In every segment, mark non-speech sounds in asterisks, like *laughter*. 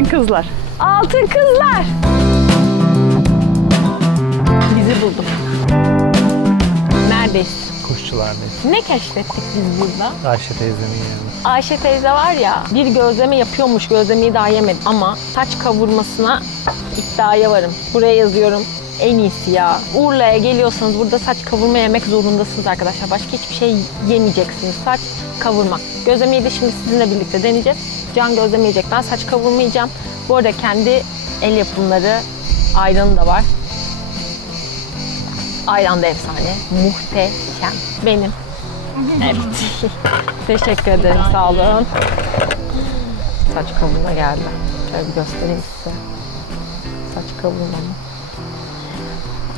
Altın kızlar. Altın kızlar. Bizi buldum. Neredeyiz? Kuşçulardayız. Ne keşfettik biz burada? Ayşe teyzenin yerine. Ayşe teyze var ya bir gözleme yapıyormuş gözlemeyi daha yemedim ama saç kavurmasına iddiaya varım. Buraya yazıyorum en iyisi ya. Urla'ya geliyorsanız burada saç kavurma yemek zorundasınız arkadaşlar. Başka hiçbir şey yemeyeceksiniz. Saç kavurma. Gözlemeyi de şimdi sizinle birlikte deneyeceğiz. Can gözleme yiyecek. Ben saç kavurma yiyeceğim. Bu arada kendi el yapımları ayranı da var. Ayran da efsane. Muhteşem. Benim. *laughs* Evet. Teşekkür ederim. Sağ olun. Saç kavurma geldi. Şöyle bir göstereyim size. Saç mı?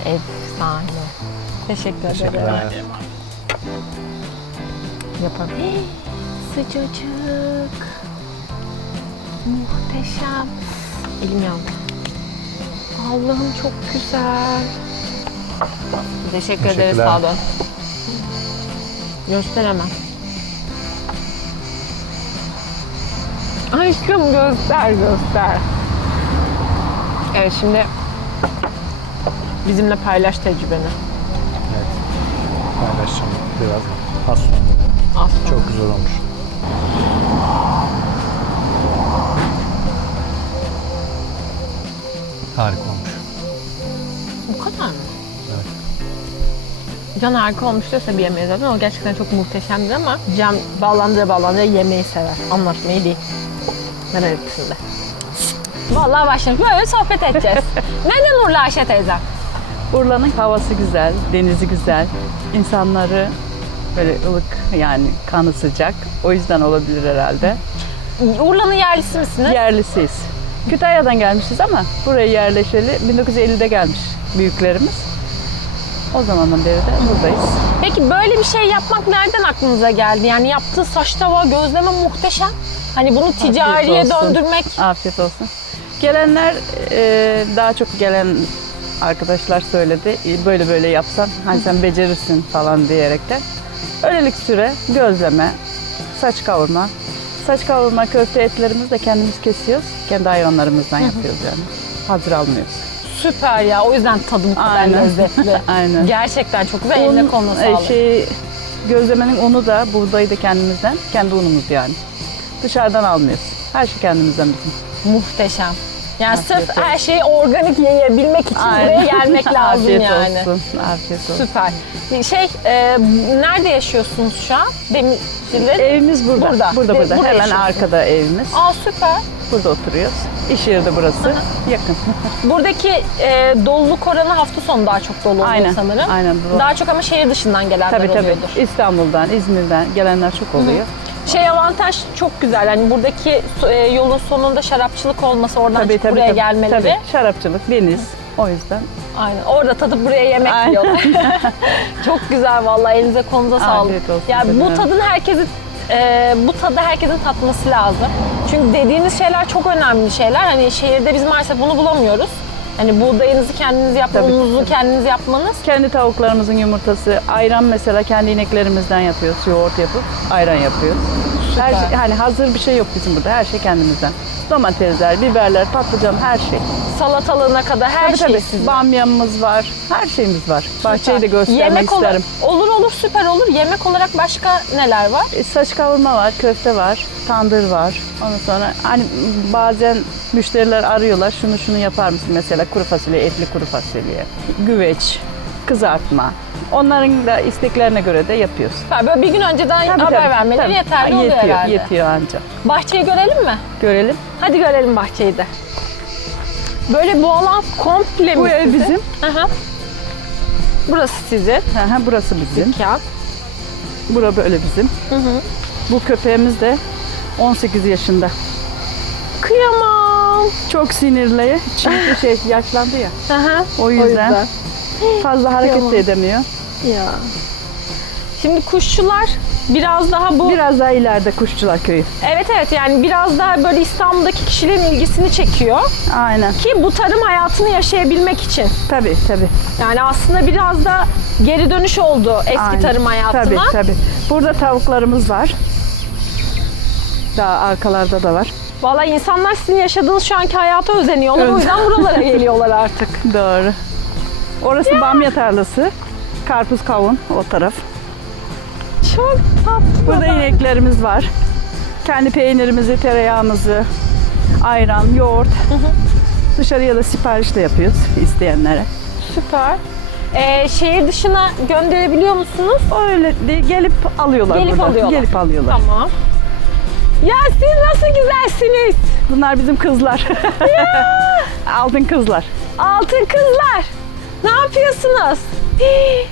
Efsane. Teşekkür, ederim. Teşekkürler. Yaparım. *gasps* Sıcacık. Muhteşem. Elim yandı. Allah'ım çok güzel. Teşekkür ederiz. Teşekkürler. Sağ olun. Gösteremem. Aşkım göster göster. Evet şimdi bizimle paylaş tecrübeni. Evet. Paylaşacağım biraz. Az sonra. Az sonra. Çok güzel olmuş. Harika olmuş. Bu kadar mı? Evet. Can harika olmuş diyorsa bir yemeği zaten o gerçekten çok muhteşemdir ama Can bağlandıra bağlandıra yemeği sever. Anlatmayı değil. Ben öyküsünde. Vallahi başladık. Böyle sohbet edeceğiz. *laughs* Neden Urla Ayşe teyzem? Urla'nın havası güzel, denizi güzel. insanları böyle ılık yani kanı sıcak. O yüzden olabilir herhalde. Urla'nın yerlisi misiniz? Yerlisiyiz. Kütahya'dan gelmişiz ama buraya yerleşeli 1950'de gelmiş büyüklerimiz. O zamandan beri de buradayız. Peki böyle bir şey yapmak nereden aklınıza geldi? Yani yaptığı saç tava, gözleme muhteşem. Hani bunu ticariye olsun. döndürmek Afiyet olsun. Gelenler e, daha çok gelen arkadaşlar söyledi. E, Böyle böyle yapsan hani sen becerirsin falan diyerekten. Öylelik süre gözleme, saç kavurma. Saç kavurma köfte etlerimizi de kendimiz kesiyoruz. Kendi hayvanlarımızdan yapıyoruz yani. Hazır almıyoruz. süper ya. O yüzden tadı bu kadar Aynen. lezzetli. *laughs* Aynen. Gerçekten çok güzel. Eline koluna e, sağlık. Şey, gözlemenin unu da buğdayı da kendimizden. Kendi unumuz yani. Dışarıdan almıyoruz. Her şey kendimizden bizim. Muhteşem. Yani sırf olsun. her şeyi organik yiyebilmek için buraya gelmek *laughs* lazım Afiyet yani. olsun. Afiyet olsun. Süper. Şey, e, nerede yaşıyorsunuz şu an? Demirciler. Evimiz burada. Burada. Burada burada. burada Hemen arkada evimiz. Aa süper. Burada oturuyoruz. İş yeri de burası. Yakın. *laughs* Buradaki e, doluluk oranı hafta sonu daha çok dolu oluyor Aynen, sanırım. aynen, doğru. Daha çok ama şehir dışından gelenler tabii tabii. oluyordur. İstanbul'dan, İzmir'den gelenler çok oluyor. Şey avantaj çok güzel. Hani buradaki e, yolun sonunda şarapçılık olması oradan Tabii tabii. buraya tabii. gelmeleri. Tabii. Şarapçılık, deniz. O yüzden. Aynen. Orada tadıp buraya yemek Aynen. yiyorlar. *laughs* Çok güzel vallahi elinize konuza sağlık. Ya bu tadın herkesin e, bu tadı herkesin tatması lazım. Çünkü dediğiniz şeyler çok önemli şeyler. Hani şehirde biz maalesef bunu bulamıyoruz. Hani buğdayınızı kendiniz yapma, Tabii, ununuzu kendiniz yapmanız. Kendi tavuklarımızın yumurtası, ayran mesela kendi ineklerimizden yapıyoruz. Yoğurt yapıp ayran yapıyoruz. Her şey, hani hazır bir şey yok bizim burada. Her şey kendimizden. Domatesler, biberler, patlıcan her şey. Salatalığına kadar her tabii şey tabii. sizin. Bamyamız var. Her şeyimiz var. Bahçeyi de göstermek Yemek isterim. olur olur süper olur. Yemek olarak başka neler var? E, Saç kavurma var, köfte var, tandır var. Ondan sonra hani bazen müşteriler arıyorlar şunu şunu yapar mısın mesela kuru fasulye, etli kuru fasulye, güveç, kızartma. Onların da isteklerine göre de yapıyoruz. Süper. Böyle bir gün önceden Tabii, haber tabii, vermeleri tabii. yeterli Ha, oluyor yetiyor, herhalde. Yetiyor ancak. Bahçeyi görelim mi? Görelim. Hadi görelim bahçeyi de. Böyle bu alan komple mi? Bu ev sizin? bizim. Aha. Burası sizin. Hı hı, burası bizim. Dükkan. Bura böyle bizim. Bu köpeğimiz de 18 yaşında. Kıyamam. Çok sinirli. Çünkü şey *laughs* yaşlandı ya. Aha. O yüzden, fazla hareket de edemiyor. Ya. Şimdi kuşçular biraz daha bu Biraz daha ileride Kuşçular Köyü. evet evet yani biraz daha böyle İstanbul'daki kişilerin ilgisini çekiyor Aynen. ki bu tarım hayatını yaşayabilmek için. Tabii tabii. Yani aslında biraz da geri dönüş oldu eski Aynen. tarım hayatına. Tabii tabii. Burada tavuklarımız var. Daha arkalarda da var. Valla insanlar sizin yaşadığınız şu anki hayata özeniyorlar. O Öz- yüzden buralara *laughs* geliyorlar artık. Doğru. Orası bamya tarlası. Karpuz kavun o taraf. Çok tatlı. Burada ineklerimiz var. Kendi peynirimizi, tereyağımızı, ayran, yoğurt. Dışarıya da sipariş de yapıyoruz isteyenlere. Süper. Ee, şehir dışına gönderebiliyor musunuz? Öyle de gelip alıyorlar Gelip burada. alıyorlar. Gelip alıyorlar. Tamam. Ya siz nasıl güzelsiniz? Bunlar bizim kızlar. *laughs* Altın kızlar. Altın kızlar. Ne yapıyorsunuz? Hii, *laughs*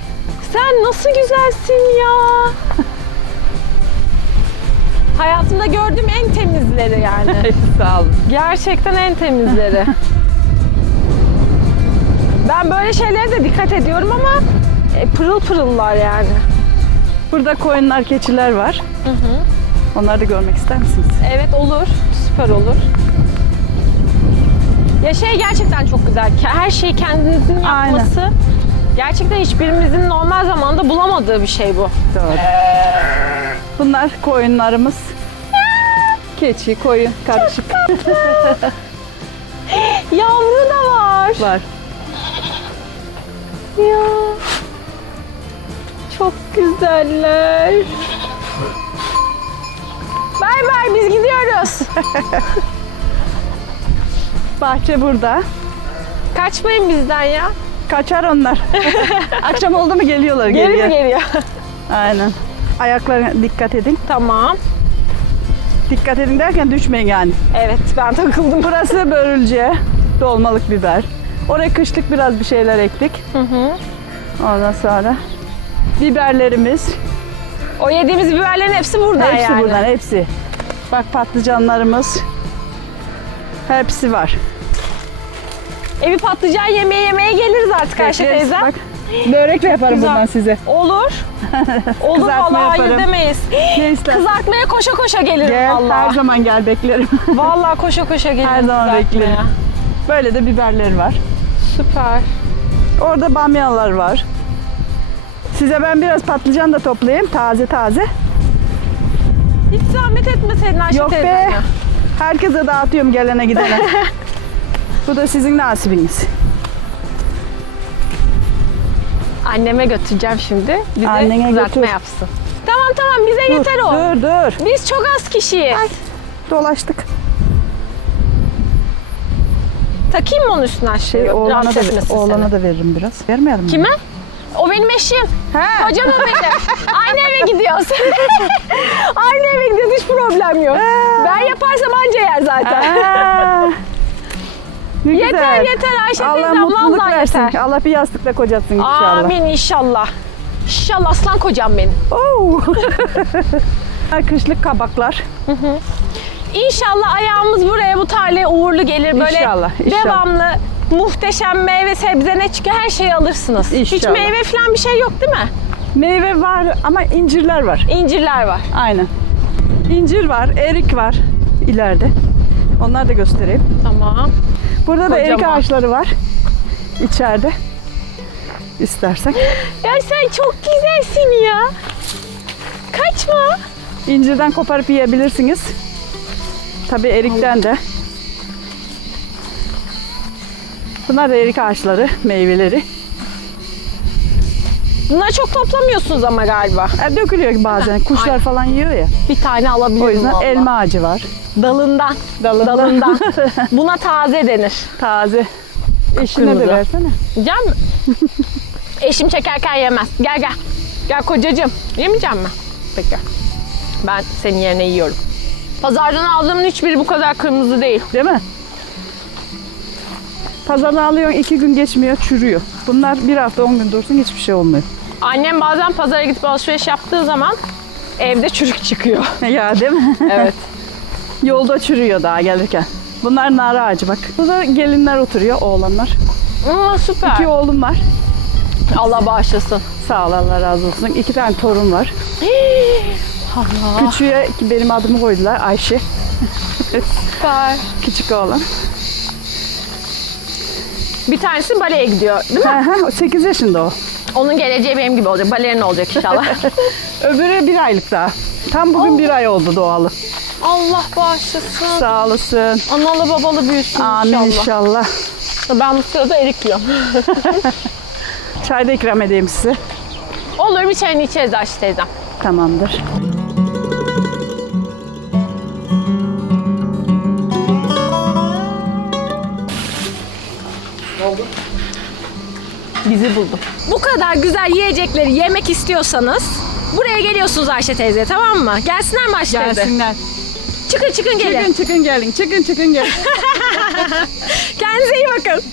Sen nasıl güzelsin ya. Hayatımda gördüğüm en temizleri yani. *laughs* Sağ olun. Gerçekten en temizleri. *laughs* Ben böyle şeylere de dikkat ediyorum ama e, pırıl pırıllar yani. Burada koyunlar, keçiler var. Onları da görmek ister misiniz? Evet olur. Süper olur. Ya şey gerçekten çok güzel. Her şeyi kendinizin Aynen. Gerçekten hiçbirimizin normal zamanda bulamadığı bir şey bu. Doğru. Bunlar koyunlarımız. Keçi, koyun karışık *laughs* Yavru da var. var. Ya. Çok güzeller. Bay bay biz gidiyoruz. Bahçe burada. Kaçmayın bizden ya. Kaçar onlar. *laughs* Akşam oldu mu geliyorlar Geri mi geliyor? *laughs* Aynen. Ayaklarına dikkat edin. tamam. Dikkat edin derken düşmeyin yani. Evet ben takıldım. Burası börülce, dolmalık biber. Oraya kışlık biraz bir şeyler ektik. Hı hı. Ondan sonra biberlerimiz. O yediğimiz biberlerin hepsi burada hepsi yani. buradan, hepsi. Bak patlıcanlarımız. Hepsi var. E bir patlıcan yemeği yemeye geliriz artık Ayşe Bekleriz. teyze. Bak, börek de yaparım Güzel. bundan size. Olur. *laughs* Olur Kızartma vallahi hayır yaparım. demeyiz. Ne ister? Kızartmaya koşa koşa gelirim Gel, her vallahi. zaman gel beklerim. *laughs* Vallahi koşa koşa gelirim Her zaman kızartmaya. beklerim. Böyle de biberler var. Süper. Orada bamyalar var. Size ben biraz patlıcan da toplayayım taze taze. Hiç zahmet etmeseydin Ayşe Yok teyze. be. Herkese dağıtıyorum gelene gidene. *laughs* Bu da sizin nasibiniz. Anneme götüreceğim şimdi. Bize Annene kızartma götür. yapsın. Tamam tamam bize Dur, yeter o. dur dur. Biz çok az kişiyiz. Dolaştık. Takayım mı onun üstüne? Şey, oğlana da, oğlana seni. da veririm biraz. Vermeyelim mi? Kime? O benim eşim. He. Kocam o benim. *laughs* Aynı eve gidiyoruz. *laughs* Aynı eve gidiyoruz hiç problem yok. Ben yaparsam anca yer zaten. Ne Yeter güzel. yeter Ayşe Allah teyzem mutluluk vallahi versin. yeter. Allah bir yastıkla kocatsın inşallah. Amin inşallah. İnşallah aslan kocam benim. Oo. *laughs* Kışlık kabaklar. İnşallah ayağımız buraya bu tarlaya uğurlu gelir. Böyle İnşallah, inşallah. devamlı muhteşem meyve sebze ne çıkıyor her şeyi alırsınız. Hiç İnşallah. meyve falan bir şey yok değil mi? Meyve var ama incirler var. İncirler var. Aynen. İncir var, erik var ileride. Onları da göstereyim. Tamam. Burada da erik Kocaman. ağaçları var. İçeride. İstersen. *gasps* Ya sen çok güzelsin ya. Kaçma. İncirden koparıp yiyebilirsiniz. Tabii erikten de. Bunlar da erik ağaçları, meyveleri. Bunları çok toplamıyorsunuz ama galiba. E, dökülüyor bazen. Kuşlar aynen. falan yiyor ya. Bir tane alabilirim O yüzden vallahi. elma ağacı var. Dalından. Dalından. Dalından. *laughs* Buna taze denir. Taze. Eşine de versene. Yiyecek mi? *laughs* Eşim çekerken yemez. Gel gel. Gel kocacığım. Yemeyecek mi? Peki. Ben senin yerine yiyorum. Pazardan aldığımın hiçbiri bu kadar kırmızı değil. Değil mi? Pazardan alıyorsun iki gün geçmiyor çürüyor. Bunlar bir hafta on gün dursun hiçbir şey olmuyor. Annem bazen pazara gidip alışveriş yaptığı zaman evde çürük çıkıyor. *laughs* ya değil mi? Evet. *laughs* Yolda çürüyor daha gelirken. Bunlar nar ağacı bak. Burada gelinler oturuyor oğlanlar. Aa, süper. İki oğlum var. Allah bağışlasın. Sağ ol Allah razı olsun. İki tane torun var. Allah. Küçüğe benim adımı koydular Ayşe. Süper. Küçük oğlan. Bir tanesi baleye gidiyor değil mi? 8 yaşında o. Onun geleceği benim gibi olacak. Balerin olacak inşallah. *laughs* Öbürü bir aylık daha. Tam bugün bir ay oldu doğalı. Allah bağışlasın. Sağ olasın. Analı babalı büyüsün Amin inşallah. inşallah. Ben bu sırada erik yiyorum. *laughs* Çay da ikram edeyim size. Olur bir çayını içeriz Ayşe teyzem. Tamamdır. Bizi buldu. Bu kadar güzel yiyecekleri yemek istiyorsanız buraya geliyorsunuz Ayşe teyze tamam mı? Gelsinler mi Ayşe teyze? Gelsinler. Çıkın çıkın gelin. Çıkın çıkın gelin. Çıkın çıkın gelin. *laughs* Kendinize iyi bakın.